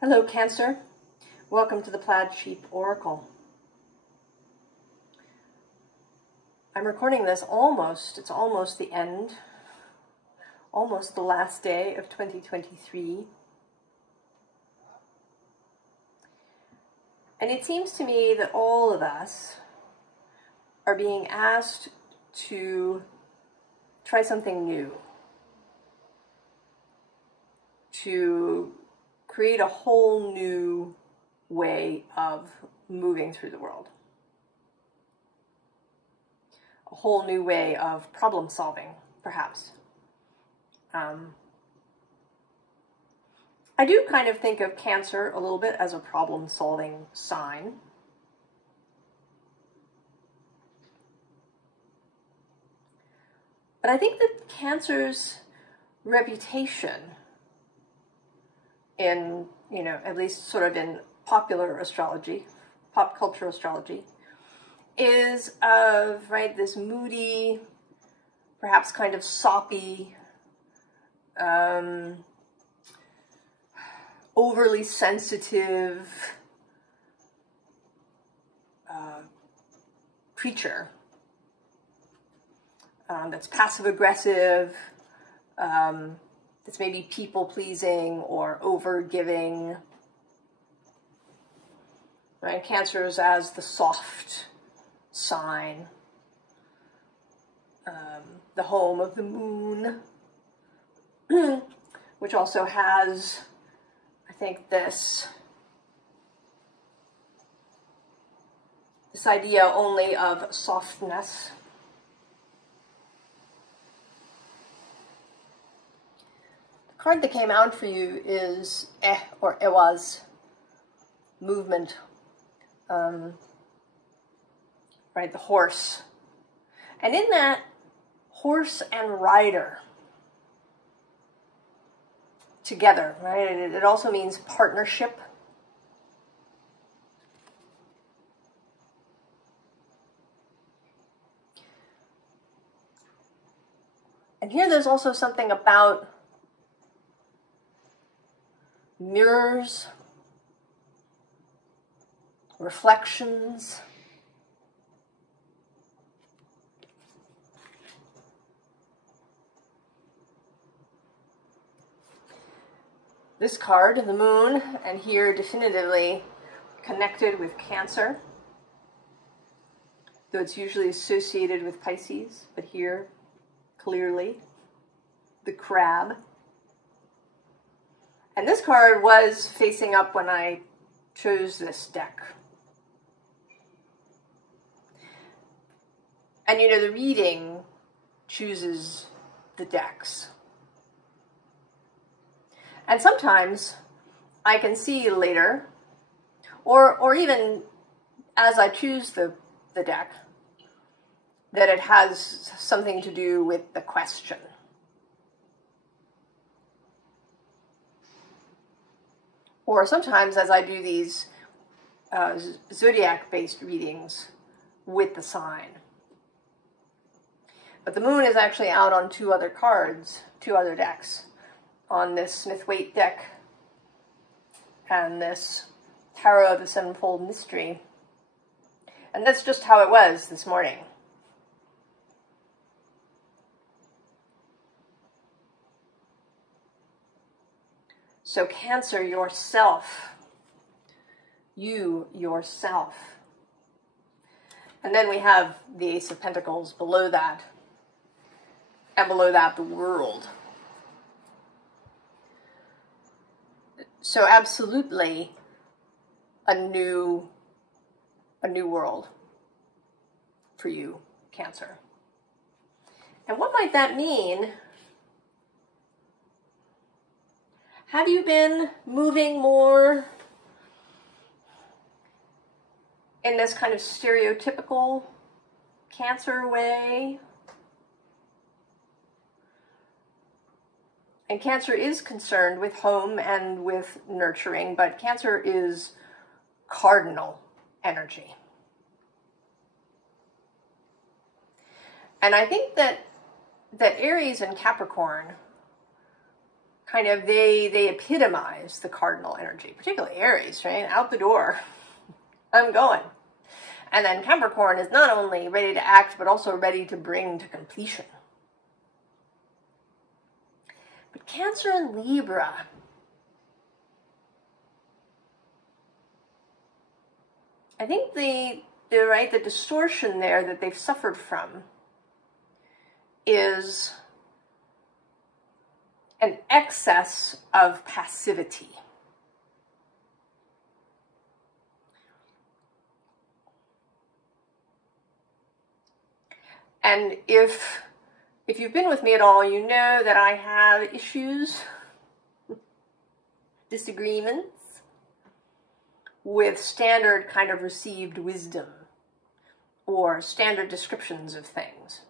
Hello, Cancer. Welcome to the Plaid Sheep Oracle. I'm recording this it's almost the end, almost the last day of 2023. And it seems to me that all of us are being asked to try something new, to create a whole new way of moving through the world, a whole new way of problem solving, perhaps. I do kind of think of Cancer a little bit as a problem solving sign. But I think that Cancer's reputation in, at least sort of in popular astrology, pop culture astrology, is of, this moody, perhaps kind of soppy, overly sensitive creature that's passive-aggressive, that's maybe people-pleasing or over-giving. Right? Cancer is as the soft sign, the home of the moon, which also has, I think, this idea only of softness. The card that came out for you is or Ewa's movement, the horse. And in that, horse and rider together, right? It also means partnership. And here there's also something about mirrors, reflections, this card, the moon, and here definitively connected with Cancer, though it's usually associated with Pisces, but here clearly the crab. And this card was facing up when I chose this deck. And the reading chooses the decks. And sometimes I can see later, or even as I choose the deck, that it has something to do with the question. Or sometimes as I do these zodiac-based readings with the sign. But the moon is actually out on two other decks, on this Smith-Waite deck and this Tarot of the Sevenfold Mystery. And that's just how it was this morning. So Cancer, yourself. You, yourself. And then we have the Ace of Pentacles below that. And below that, the world. So absolutely a new world for you, Cancer. And what might that mean? Have you been moving more in this kind of stereotypical Cancer way? And Cancer is concerned with home and with nurturing, but Cancer is cardinal energy. And I think that Aries and Capricorn kind of, they epitomize the cardinal energy, particularly Aries, right? Out the door. I'm going. And then Capricorn is not only ready to act, but also ready to bring to completion. But Cancer and Libra, I think the distortion there that they've suffered from is an excess of passivity. And if you've been with me at all, you know that I have issues, disagreements with standard kind of received wisdom or standard descriptions of things.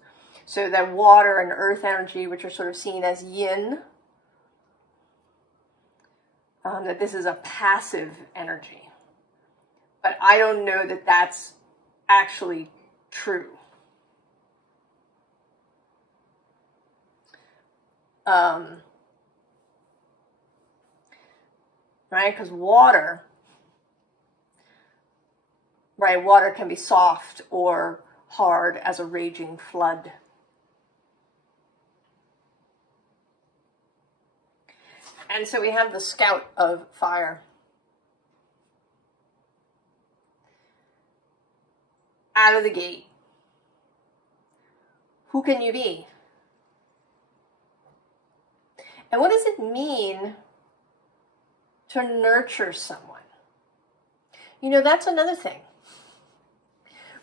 So that water and earth energy, which are sort of seen as yin, that this is a passive energy. But I don't know that that's actually true. Right? Because water can be soft or hard as a raging flood. And so we have the scout of fire. Out of the gate. Who can you be? And what does it mean to nurture someone? You know, that's another thing.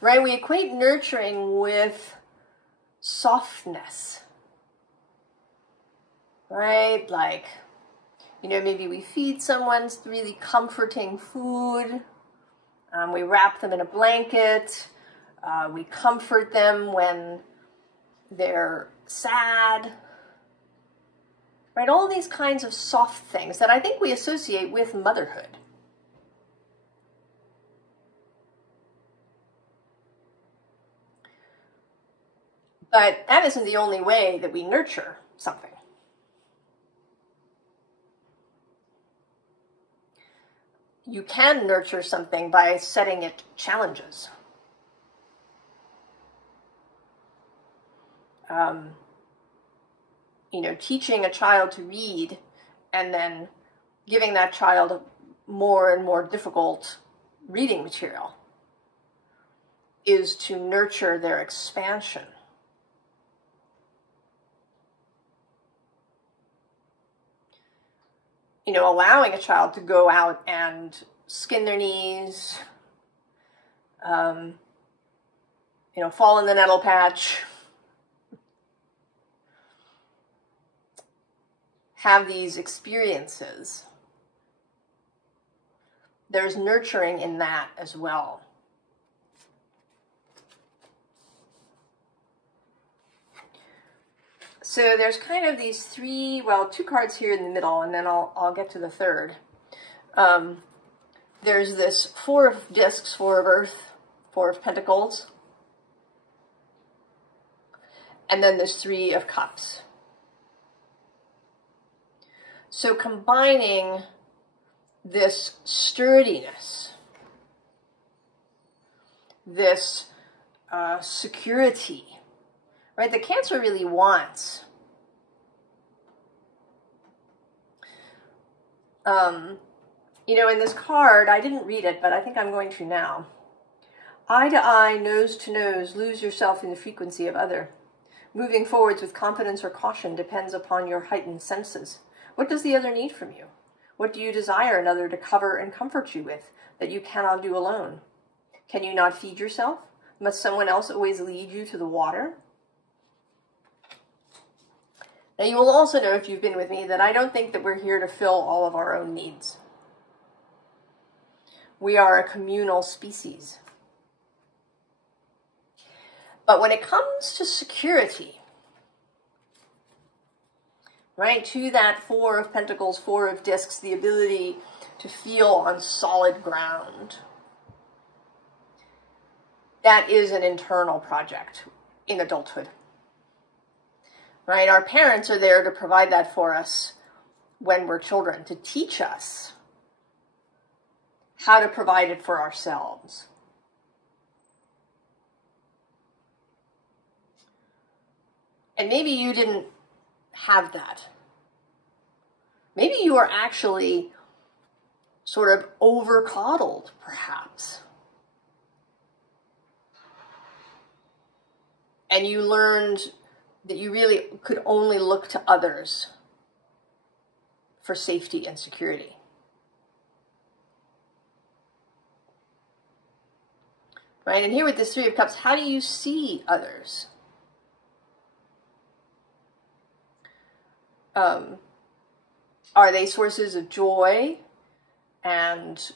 Right? We equate nurturing with softness. Right? Like, you know, maybe we feed someone really comforting food. We wrap them in a blanket. We comfort them when they're sad. Right? All these kinds of soft things that I think we associate with motherhood. But that isn't the only way that we nurture something. You can nurture something by setting it challenges. You know, teaching a child to read and then giving that child more and more difficult reading material is to nurture their expansion. You know, allowing a child to go out and skin their knees, you know, fall in the nettle patch, have these experiences. There's nurturing in that as well. So there's kind of these two cards here in the middle, and then I'll get to the third. There's this 4 of discs, 4 of earth, 4 of pentacles. And then there's 3 of cups. So combining this sturdiness, this security, right, that Cancer really wants. You know, in this card, I didn't read it, but I think I'm going to now. Eye to eye, nose to nose, lose yourself in the frequency of other. Moving forwards with confidence or caution depends upon your heightened senses. What does the other need from you? What do you desire another to cover and comfort you with that you cannot do alone? Can you not feed yourself? Must someone else always lead you to the water? Now, you will also know, if you've been with me, that I don't think that we're here to fill all of our own needs. We are a communal species. But when it comes to security, right, to that 4 of pentacles, 4 of discs, the ability to feel on solid ground, that is an internal project in adulthood. Right? Our parents are there to provide that for us when we're children to teach us how to provide it for ourselves. And maybe you didn't have that. Maybe you were actually sort of over-coddled, perhaps. And you learned that you really could only look to others for safety and security. Right? And here with this Three of Cups, how do you see others? Are they sources of joy and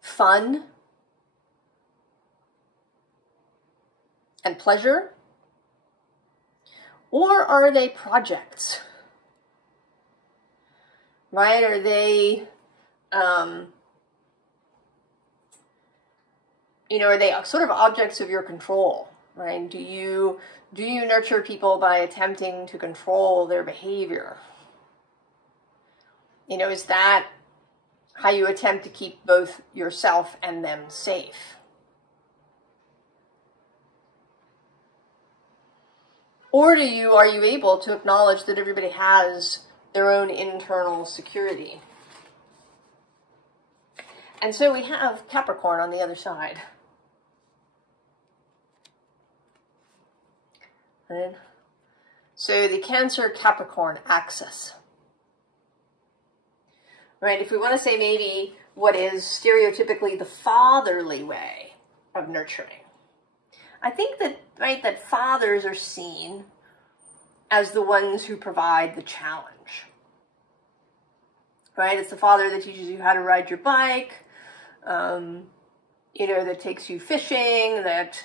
fun and pleasure? Or are they projects? Right? Are they, are they sort of objects of your control? Right? Do you nurture people by attempting to control their behavior? Is that how you attempt to keep both yourself and them safe? Or are you able to acknowledge that everybody has their own internal security? And so we have Capricorn on the other side. Right? So the Cancer-Capricorn axis. Right? If we want to say maybe what is stereotypically the fatherly way of nurturing, I think that, right, that fathers are seen as the ones who provide the challenge. Right? It's the father that teaches you how to ride your bike, that takes you fishing, that,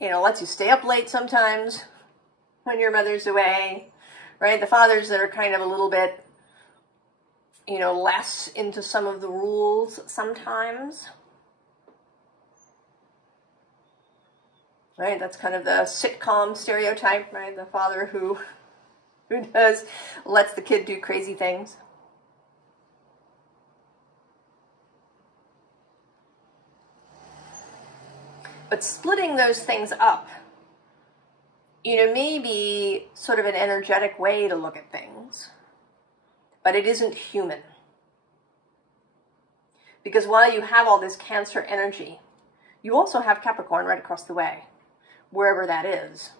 lets you stay up late sometimes when your mother's away, right? The fathers that are kind of a little bit, less into some of the rules sometimes. Right? That's kind of the sitcom stereotype, right? The father who lets the kid do crazy things. But splitting those things up, may be sort of an energetic way to look at things, but it isn't human. Because while you have all this Cancer energy, you also have Capricorn right across the way, wherever that is.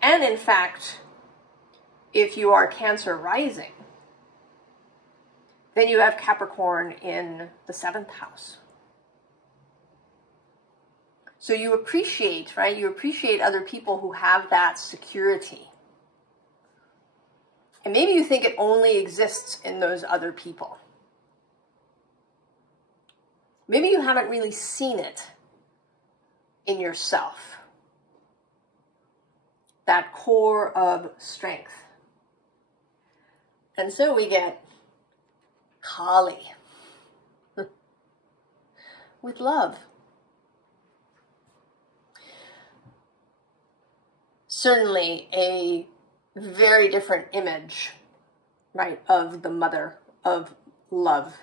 And in fact, if you are Cancer rising, then you have Capricorn in the 7th house. So you appreciate, right? You appreciate other people who have that security. And maybe you think it only exists in those other people. Maybe you haven't really seen it in yourself. That core of strength. And so we get Kali with love. Certainly a very different image, right, of the mother of love.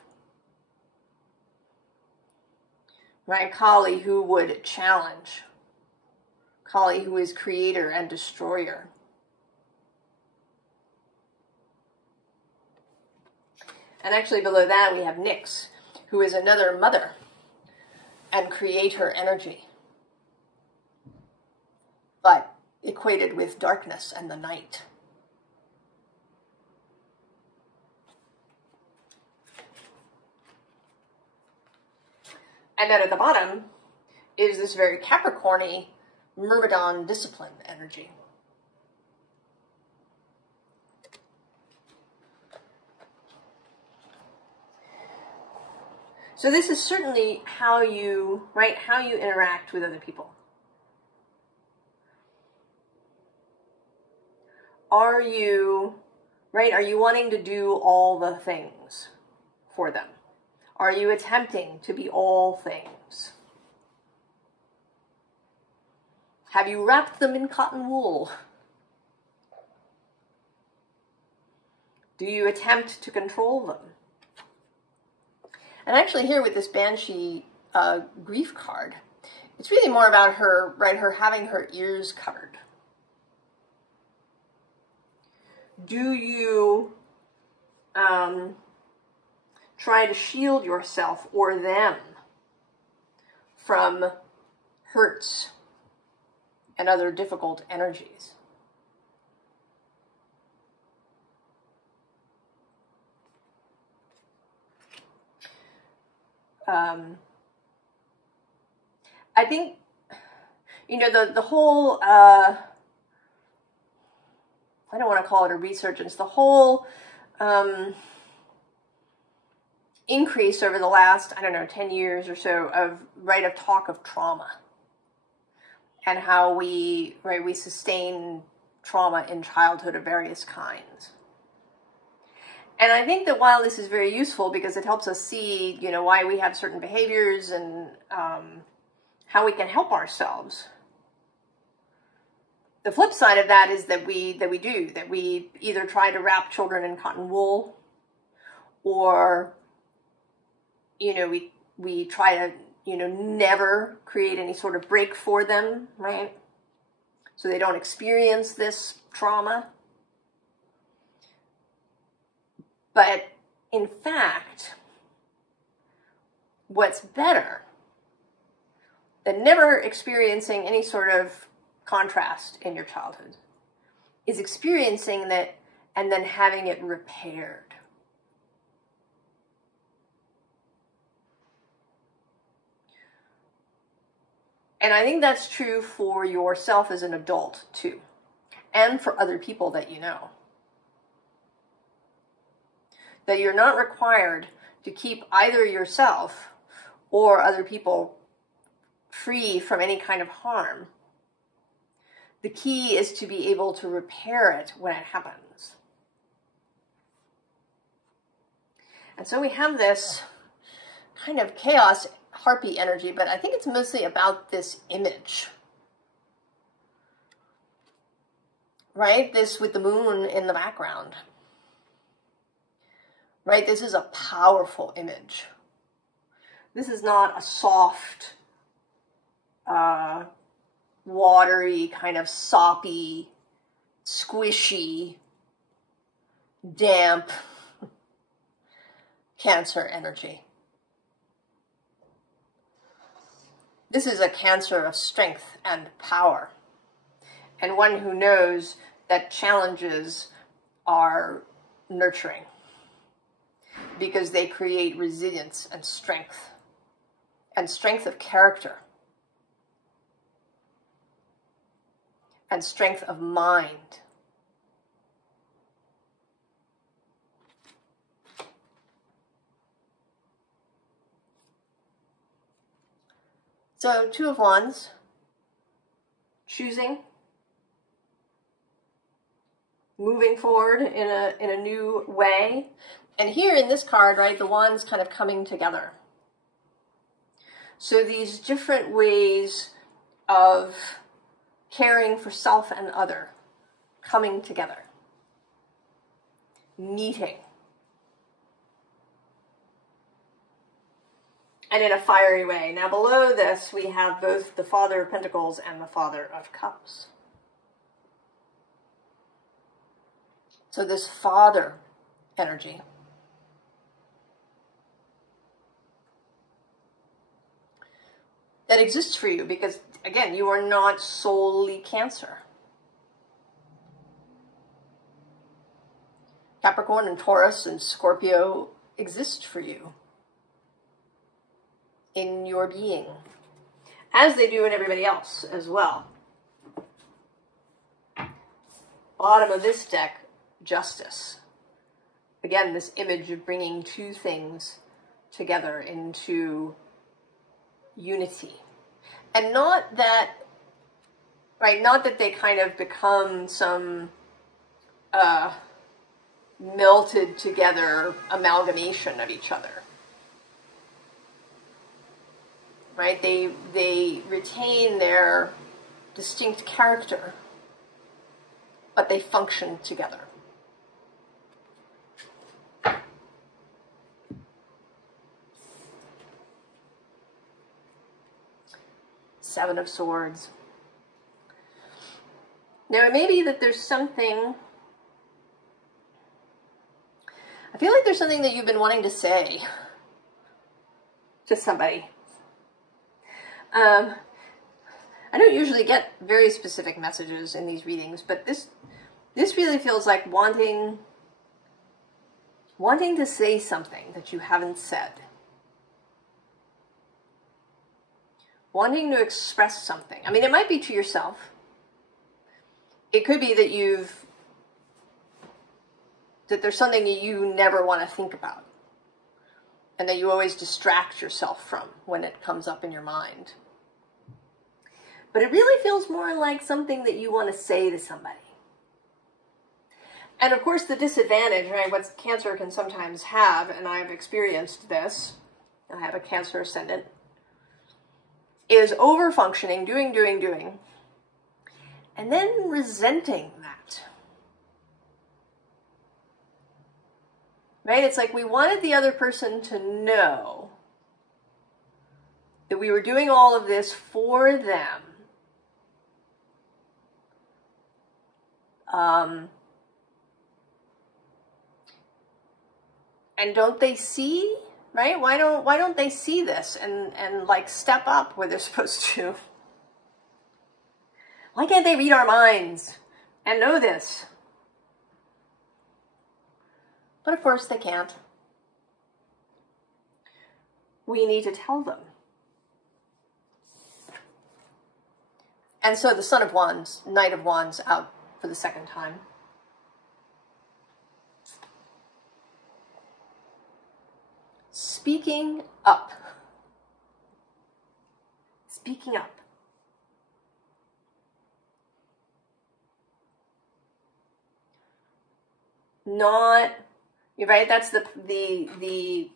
Right, Kali who would challenge. Kali who is creator and destroyer. And actually below that we have Nyx, who is another mother and creator energy, but equated with darkness and the night. And then at the bottom is this very Capricorn-y Myrmidon discipline energy. So this is certainly how you interact with other people. Are you wanting to do all the things for them? Are you attempting to be all things? Have you wrapped them in cotton wool? Do you attempt to control them? And actually here with this Banshee grief card, it's really more about her, right, her having her ears covered. Do you try to shield yourself or them from hurts and other difficult energies? I think, you know, the whole, I don't want to call it a resurgence, the whole increase over the last, I don't know, 10 years or so of talk of trauma and how we sustain trauma in childhood of various kinds. And I think that while this is very useful because it helps us see, you know, why we have certain behaviors and how we can help ourselves, the flip side of that is that we either try to wrap children in cotton wool, or, you know, we try to, you know, never create any sort of break for them, right? So they don't experience this trauma. But in fact, what's better than never experiencing any sort of contrast in your childhood is experiencing that and then having it repaired. And I think that's true for yourself as an adult too, and for other people that you know. That you're not required to keep either yourself or other people free from any kind of harm. The key is to be able to repair it when it happens. And so we have this kind of chaos harpy energy, but I think it's mostly about this image. Right? This with the moon in the background. Right? This is a powerful image. This is not a soft, watery, kind of soppy, squishy, damp Cancer energy. This is a Cancer of strength and power, and one who knows that challenges are nurturing, because they create resilience and strength of character, and strength of mind. So, Two of Wands, choosing, moving forward in a new way. And here in this card, right, the wands kind of coming together. So these different ways of caring for self and other coming together, meeting. And in a fiery way. Now below this, we have both the Father of Pentacles and the Father of Cups. So this Father energy that exists for you, because again, you are not solely Cancer. Capricorn and Taurus and Scorpio exist for you in your being, as they do in everybody else as well. Bottom of this deck, Justice. Again, this image of bringing two things together into unity. And not that, right, not that they kind of become some melted together amalgamation of each other. Right? They retain their distinct character, but they function together. Seven of Swords. Now, it may be that there's something, I feel like there's something that you've been wanting to say to somebody. I don't usually get very specific messages in these readings, but this really feels like wanting to say something that you haven't said. Wanting to express something. I mean, it might be to yourself. It could be that there's something that you never want to think about and that you always distract yourself from when it comes up in your mind. But it really feels more like something that you want to say to somebody. And of course the disadvantage, right, what Cancer can sometimes have, and I've experienced this, I have a Cancer ascendant, is over-functioning, doing, and then resenting that. Right? It's like we wanted the other person to know that we were doing all of this for them. And don't they see? Right? Why don't they see this and like step up where they're supposed to? Why can't they read our minds and know this? But of course they can't. We need to tell them. And so the Son of Wands, Knight of Wands out for the second time. Speaking up. Speaking up. Not, you're right, that's the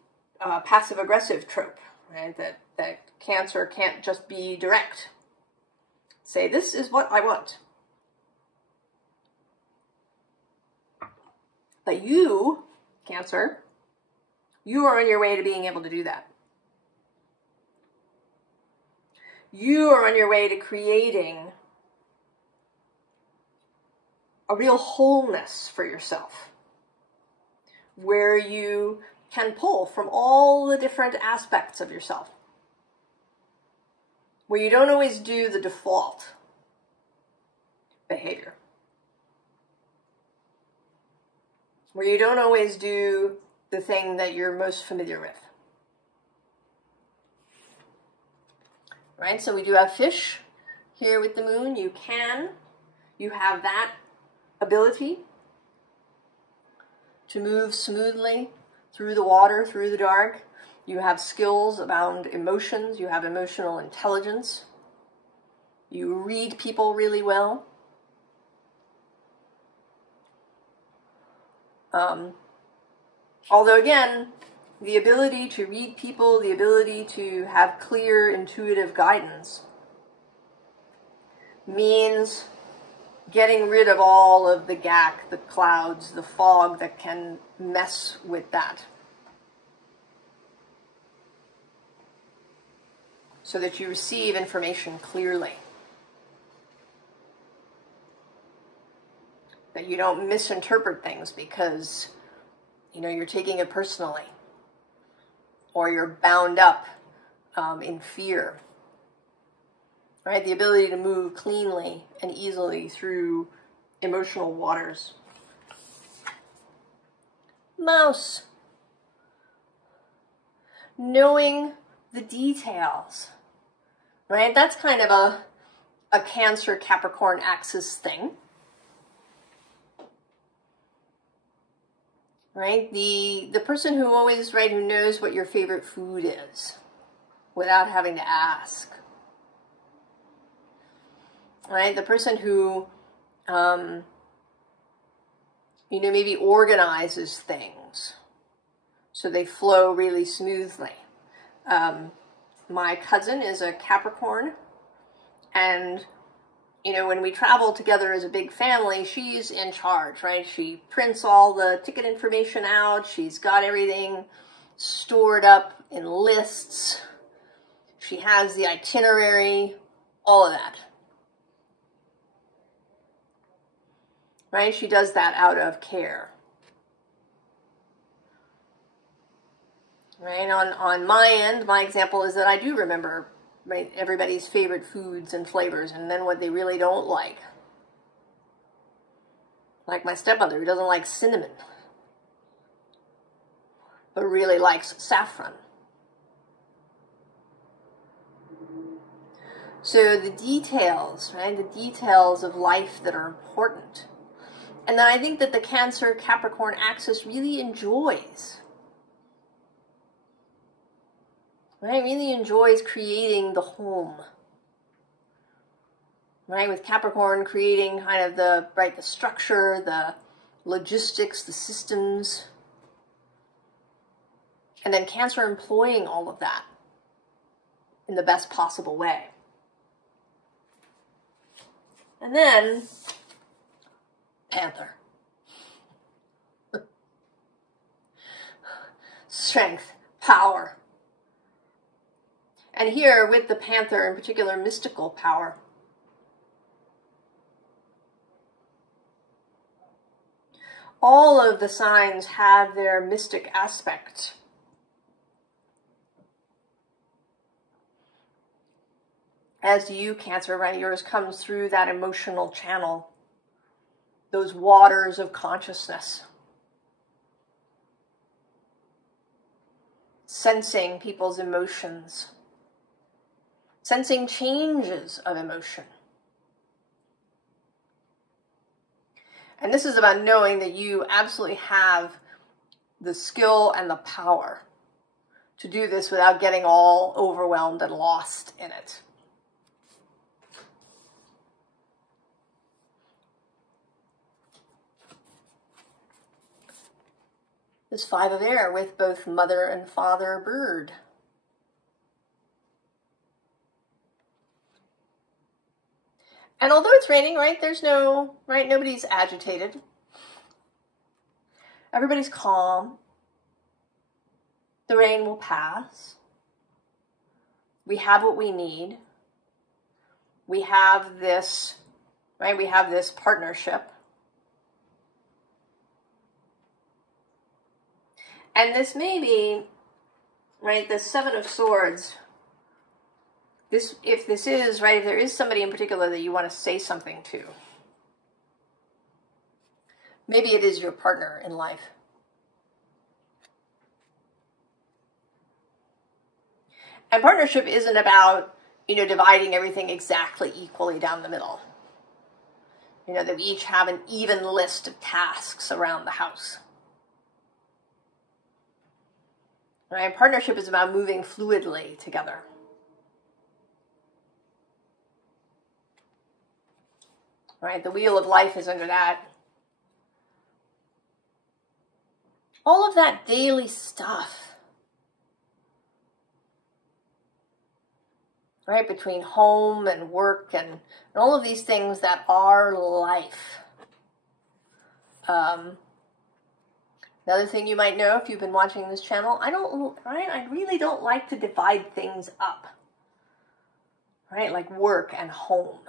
passive-aggressive trope, right? That Cancer can't just be direct. Say, this is what I want. But you, Cancer, you are on your way to being able to do that. You are on your way to creating a real wholeness for yourself, where you can pull from all the different aspects of yourself, where you don't always do the default behavior, where you don't always do the thing that you're most familiar with. Right? So we do have Fish here with the moon. You have that ability to move smoothly through the water, through the dark. You have skills around emotions. You have emotional intelligence. You read people really well. Although again, the ability to read people, the ability to have clear, intuitive guidance means getting rid of all of the gack, the clouds, the fog that can mess with that. So that you receive information clearly. That you don't misinterpret things because, you know, you're taking it personally. Or you're bound up in fear. Right? The ability to move cleanly and easily through emotional waters. Mouse. Knowing the details. Right? That's kind of a Cancer Capricorn axis thing. Right? The person who always, right, who knows what your favorite food is without having to ask. Right? The person who, you know, maybe organizes things so they flow really smoothly. My cousin is a Capricorn, and you know, when we travel together as a big family, she's in charge, right? She prints all the ticket information out. She's got everything stored up in lists. She has the itinerary All of that. Right? She does that out of care. Right? On my end, my example is that I do remember, right, everybody's favorite foods and flavors, and then what they really don't like. Like my stepmother, who doesn't like cinnamon, but really likes saffron. So the details, right, the details of life that are important. And then I think that the Cancer-Capricorn axis really enjoys, right, really enjoys creating the home. Right, with Capricorn creating kind of the, right, the structure, the logistics, the systems. And then Cancer employing all of that in the best possible way. And then Panther. Strength, power. And here with the Panther in particular, mystical power. All of the signs have their mystic aspect. As do you, Cancer, right? Yours comes through that emotional channel, those waters of consciousness. Sensing people's emotions, sensing changes of emotion. And this is about knowing that you absolutely have the skill and the power to do this without getting all overwhelmed and lost in it. This 5 of air with both mother and father bird. And although it's raining, right, there's no, right, nobody's agitated. Everybody's calm. The rain will pass. We have what we need. We have this, right, we have this partnership. And this may be, right, the 7 of Swords. If this is, right, if there is somebody in particular that you want to say something to, maybe it is your partner in life. And partnership isn't about, you know, dividing everything exactly equally down the middle. You know, that we each have an even list of tasks around the house. Right? Partnership is about moving fluidly together. Right? The wheel of life is under that. All of that daily stuff. Right? Between home and work and all of these things that are life. Another thing you might know if you've been watching this channel, I really don't like to divide things up. Right? Like work and home.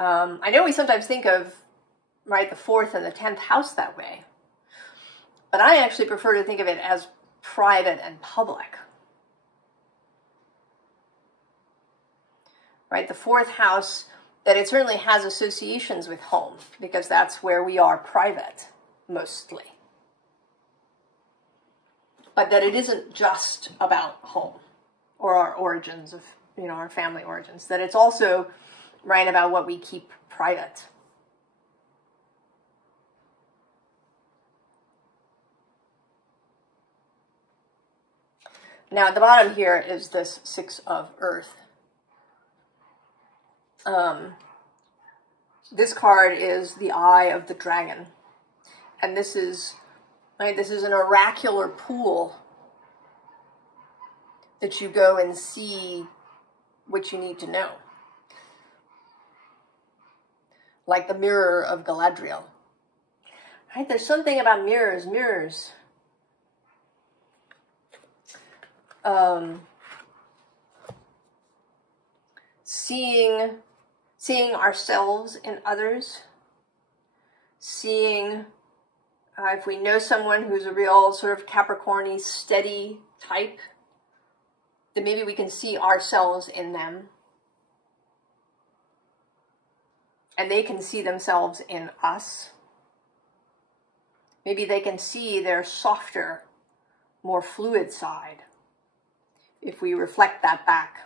I know we sometimes think of, right, the 4th and the 10th house that way. But I actually prefer to think of it as private and public. Right? The 4th house, that it certainly has associations with home, because that's where we are private, mostly. But that it isn't just about home, or our origins of, you know, our family origins. That it's also, right, about what we keep private. Now at the bottom here is this 6 of Earth. This card is the Eye of the Dragon. And this is, right, this is an oracular pool that you go and see what you need to know. Like the mirror of Galadriel. Right? There's something about mirrors. seeing ourselves in others, seeing if we know someone who's a real sort of Capricorny, steady type, then maybe we can see ourselves in them. And they can see themselves in us. Maybe they can see their softer, more fluid side if we reflect that back.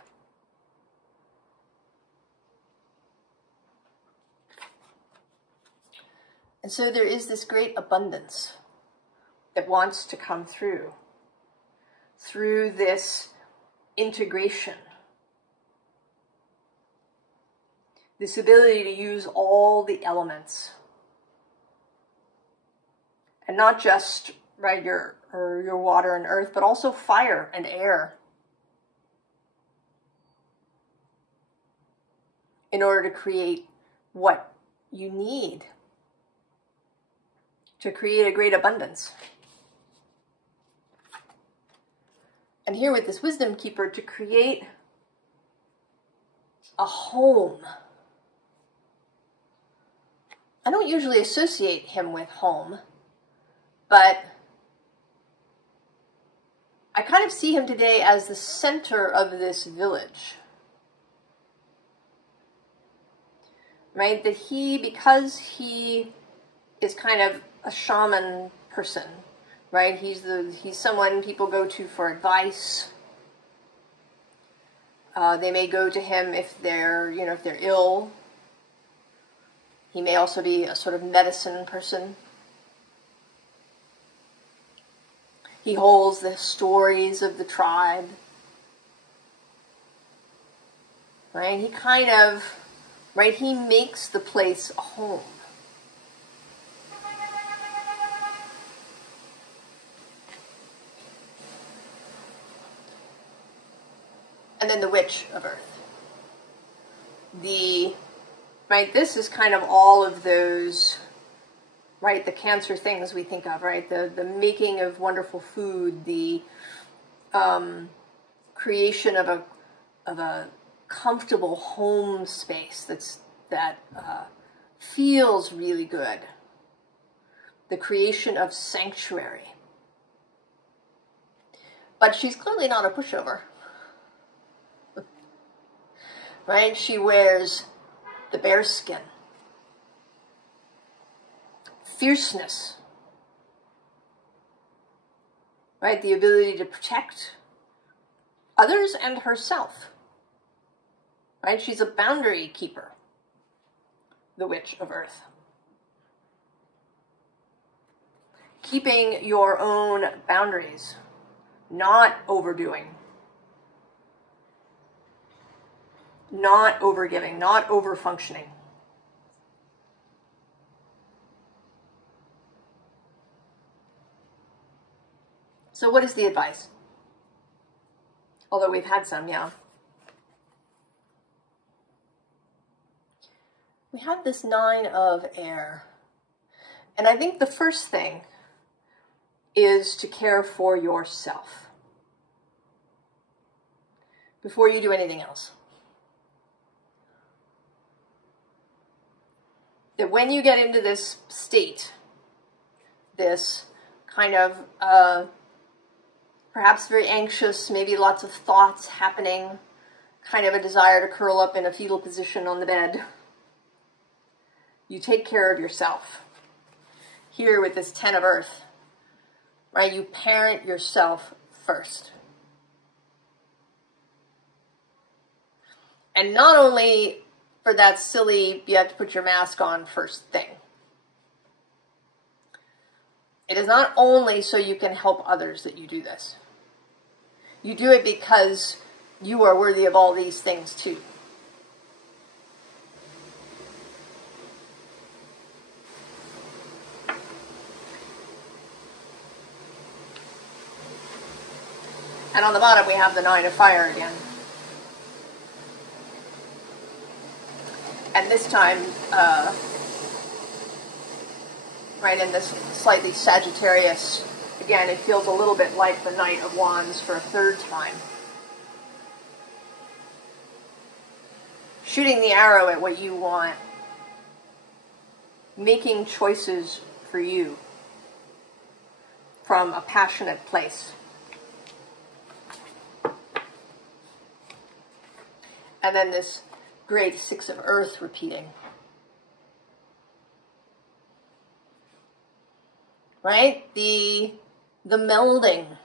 And so there is this great abundance that wants to come through this integration, this ability to use all the elements, and not just your water and earth, but also fire and air, in order to create what you need to create a great abundance. And here with this wisdom keeper, to create a home. I don't usually associate him with home, but I kind of see him today as the center of this village. Right? That because he is kind of a shaman person, right? He's someone people go to for advice. They may go to him if they're ill. He may also be a sort of medicine person. He holds the stories of the tribe. Right? He makes the place a home. And then the witch of earth. This is kind of all of those, the Cancer things we think of, the making of wonderful food, the creation of a comfortable home space that feels really good, the creation of sanctuary. But she's clearly not a pushover. Right? She wears the bear skin. Fierceness. Right? The ability to protect others and herself. Right? She's a boundary keeper. The witch of earth. Keeping your own boundaries. Not overdoing. Not overgiving, not overfunctioning. So what is the advice? Although we've had some, yeah. We have this 9 of air. And I think the first thing is to care for yourself before you do anything else. That when you get into this state, this kind of perhaps very anxious, maybe lots of thoughts happening, kind of a desire to curl up in a fetal position on the bed, you take care of yourself. Here with this 10 of earth, right? You parent yourself first. And not only for that silly, you have to put your mask on first thing. It is not only so you can help others that you do this. You do it because you are worthy of all these things too. And on the bottom we have the 9 of fire again. And this time, in this slightly Sagittarius, again, it feels a little bit like the Knight of Wands for a third time. shooting the arrow at what you want, making choices for you from a passionate place. And then this great Six of Earth repeating. Right? The melding,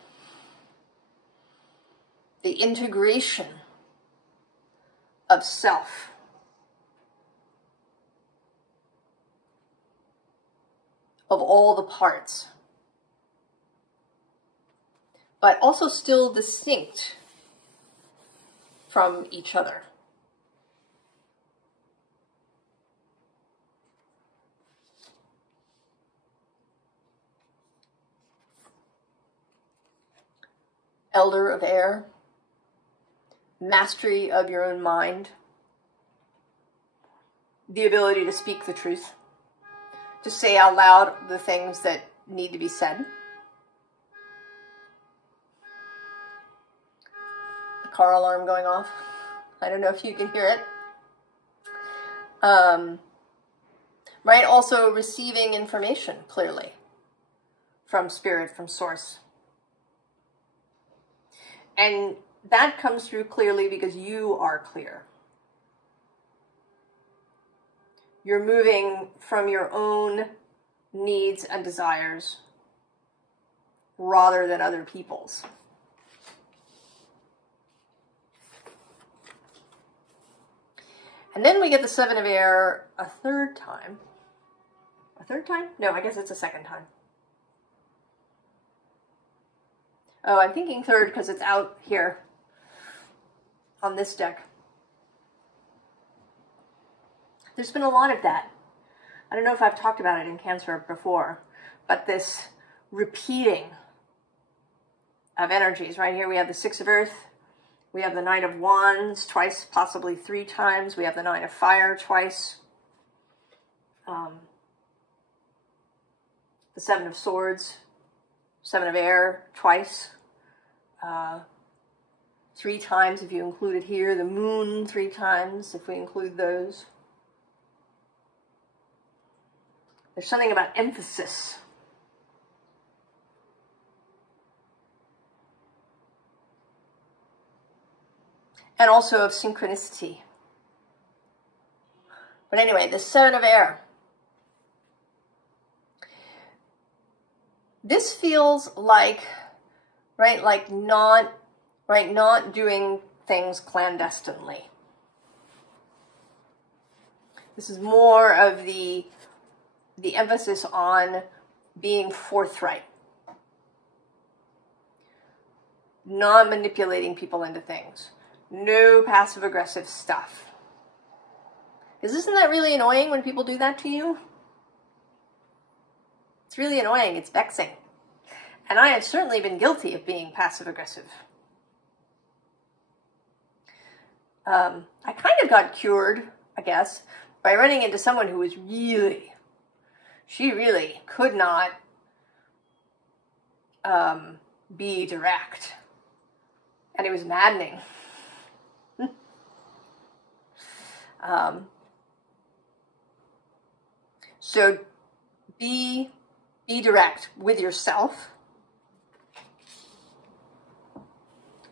the integration of self. Of all the parts. But also still distinct from each other. Elder of air, mastery of your own mind, the ability to speak the truth, to say out loud the things that need to be said. The car alarm going off. I don't know if you can hear it. Right, also receiving information clearly from spirit, from source. And that comes through clearly because you are clear. You're moving from your own needs and desires rather than other people's. And then we get the Seven of Air a third time. A third time? No, I guess it's a second time. Oh, I'm thinking third because it's out here on this deck. There's been a lot of that. I don't know if I've talked about it in Cancer before, but this repeating of energies. Right here we have the Six of Earth. We have the Knight of Wands twice, possibly 3 times. We have the Nine of Fire twice. The Seven of Swords, Seven of Air twice. 3 times if you include it here. The Moon 3 times if we include those. There's something about emphasis. And also of synchronicity. But anyway, the Seven of Air. This feels like, right, like not doing things clandestinely. This is more of the emphasis on being forthright. Not manipulating people into things. No passive-aggressive stuff. Because isn't that really annoying when people do that to you? It's really annoying. It's vexing. And I have certainly been guilty of being passive-aggressive. I kind of got cured, I guess, by running into someone who was she really could not be direct. And it was maddening. So be direct with yourself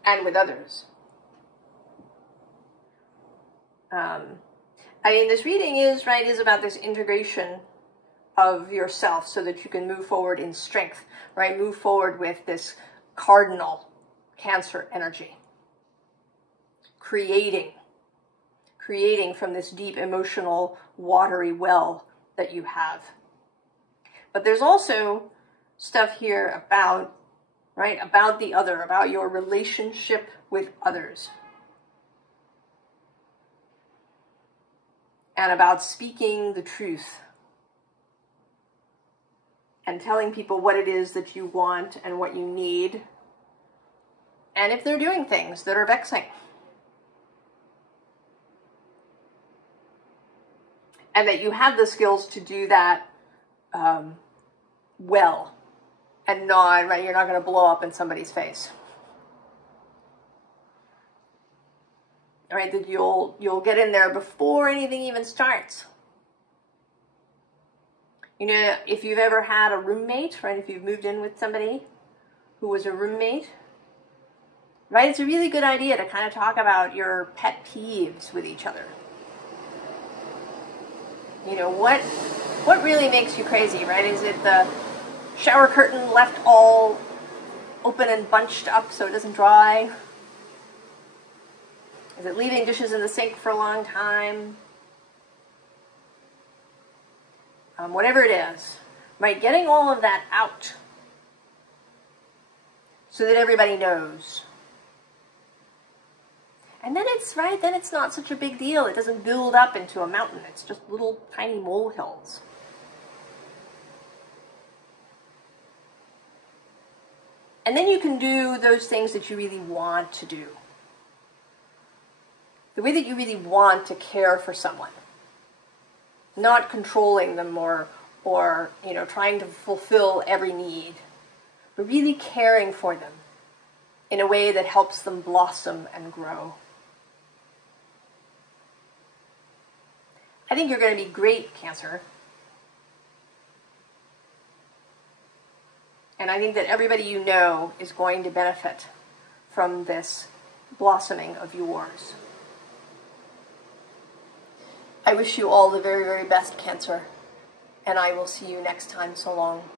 and with others. I mean, this reading is about this integration of yourself so that you can move forward in strength, right? Move forward with this cardinal Cancer energy. Creating from this deep emotional watery well that you have. But there's also stuff here about, right, about the other, about your relationship with others. And about speaking the truth. And telling people what it is that you want and what you need. And if they're doing things that are vexing. And that you have the skills to do that well. And not, right, you're not going to blow up in somebody's face. right? That you'll get in there before anything even starts. You know, if you've ever had a roommate, right? If you've moved in with somebody who was a roommate, right? It's a really good idea to kind of talk about your pet peeves with each other. You know, what really makes you crazy, right? Is it the shower curtain left all open and bunched up so it doesn't dry? Is it leaving dishes in the sink for a long time? Whatever it is, right? Getting all of that out so that everybody knows. And then it's, right, then it's not such a big deal. It doesn't build up into a mountain. It's just little tiny molehills. And then you can do those things that you really want to do. The way that you really want to care for someone. Not controlling them or you know, trying to fulfill every need. But really caring for them in a way that helps them blossom and grow. I think you're going to be great, Cancer. And I think that everybody you know is going to benefit from this blossoming of yours. I wish you all the very, very best, Cancer. And I will see you next time. So long.